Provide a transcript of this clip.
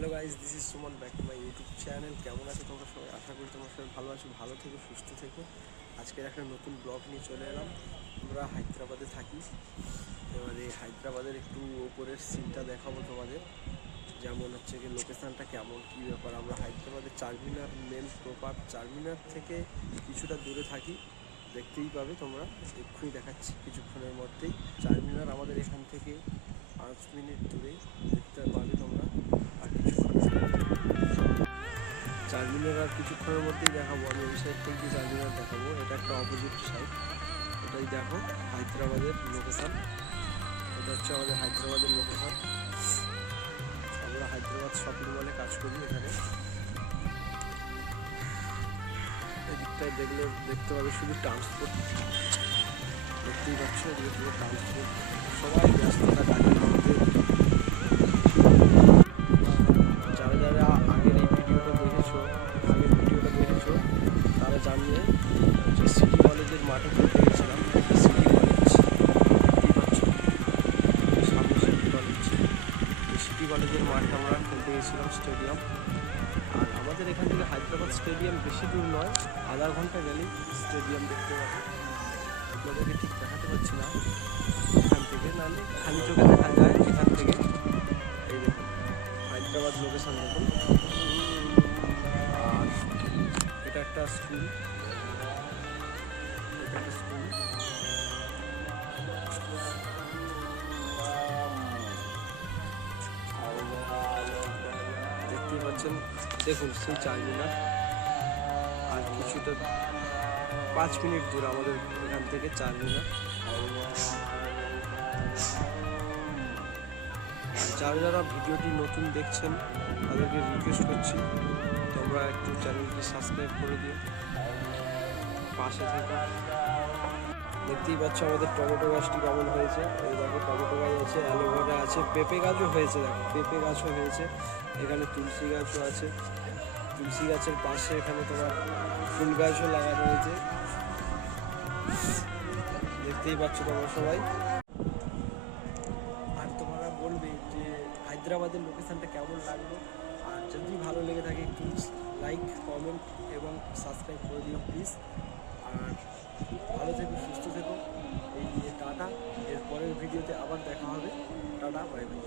Hello guys, this is Suman, back to my YouTube channel. কেমন আছো তোমরা সবাই? আশা করি তোমরা সবাই ভালো আছো, ভালো থেকো, সুস্থ থেকো। আজকের একটা নতুন ব্লগ নিয়ে চলে এলাম। আমরা হায়দ্রাবাদে থাকি। এবারে হায়দ্রাবাদের একটু ওপরের সিনটা দেখাবো তোমাদের, যেমন হচ্ছে কি লোকেশানটা কেমন, কী ব্যাপার। আমরা হায়দ্রাবাদের চারমিনার, মেন প্রপার চারমিনার থেকে কিছুটা দূরে থাকি, দেখতেই পাবে তোমরা। এক্ষুনি দেখাচ্ছি কিছুক্ষণের মধ্যেই। চারমিনার আমাদের এখান থেকে 5 মিনিট দূরে, দেখতে পাবে তোমরা। আর চারমিনার আর কিছুক্ষণের মধ্যেই দেখাবো। আমি ওই সাইড থেকে গিয়ে চারমিনার দেখাবো। এটা একটা অপোজিট সাইড। এটাই দেখো হায়দ্রাবাদের লোকেশান। এটা হচ্ছে আমাদের হায়দ্রাবাদের লোকেশান। আমরা হায়দ্রাবাদ শপিং মলে কাজ করি এখানে। এদিকটায় দেখতে পাবে শুধু ট্রান্সপোর্ট, দেখতেই পাচ্ছ। এদিকে পুরো ট্রান্সপোর্ট, সবাই ব্যস্ততা গাড়ির মধ্যে। যারা যারা আগের ভিডিওটা দেখেছো তারা জানবে যে সিটি কলেজের মাঠে খেলতে গেছিলাম। সিটি কলেজ দেখতেই পাচ্ছ, সামনে সিটি কলেজ। সিটি কলেজের মাঠে আমরা খেলতে গেছিলাম, স্টেডিয়াম। আর আমাদের এখান থেকে হায়দ্রাবাদ স্টেডিয়াম বেশি দূর নয়, আধা ঘন্টা গেলেই স্টেডিয়াম দেখতে পাবে। আপনাদেরকে ঠিক দেখাতে পারছি না এখান থেকে, নাহলে খালি চোখে দেখা যায় এখান থেকে। এই দেখুন হায়দ্রাবাদ লোকেশন দেখুন। আর এটা একটা স্কুল, দেখতেই পাচ্ছেন। দেখুন সেই চারমিনার, আর কিছুটা 5 মিনিট দূর আমাদের এখান থেকে চারমিনার। যারা যারা ভিডিওটি নতুন দেখছেন তাদেরকে রিকোয়েস্ট করছি, তোমরা একটু চ্যানেলটি সাবস্ক্রাইব করে দিও, পাশে থেকে। দেখতেই পাচ্ছ আমাদের টমেটো গাছটি কেমন হয়েছে। এই দেখো টমেটো গাছ আছে, অ্যালোভেরা আছে, পেঁপে গাছও হয়েছে। দেখো পেঁপে গাছও হয়েছে, এখানে তুলসী গাছও আছে। তুলসী গাছের পাশে এখানে তোমার ফুল গাছও লাগানো হয়েছে, দেখতেই পাচ্ছ তোমরা সবাই। আর তোমরা বলবে যে হায়দ্রাবাদের লোকেশানটা কেমন লাগলো। আর যদি ভালো লেগে থাকে একটু লাইক, কমেন্ট এবং সাবস্ক্রাইব করে দিও প্লিজ। আর ভালো থেকো, সুস্থ থেকো। এই নিয়ে টাটা। এর পরের ভিডিওতে আবার দেখা হবে। Tata, bye bye.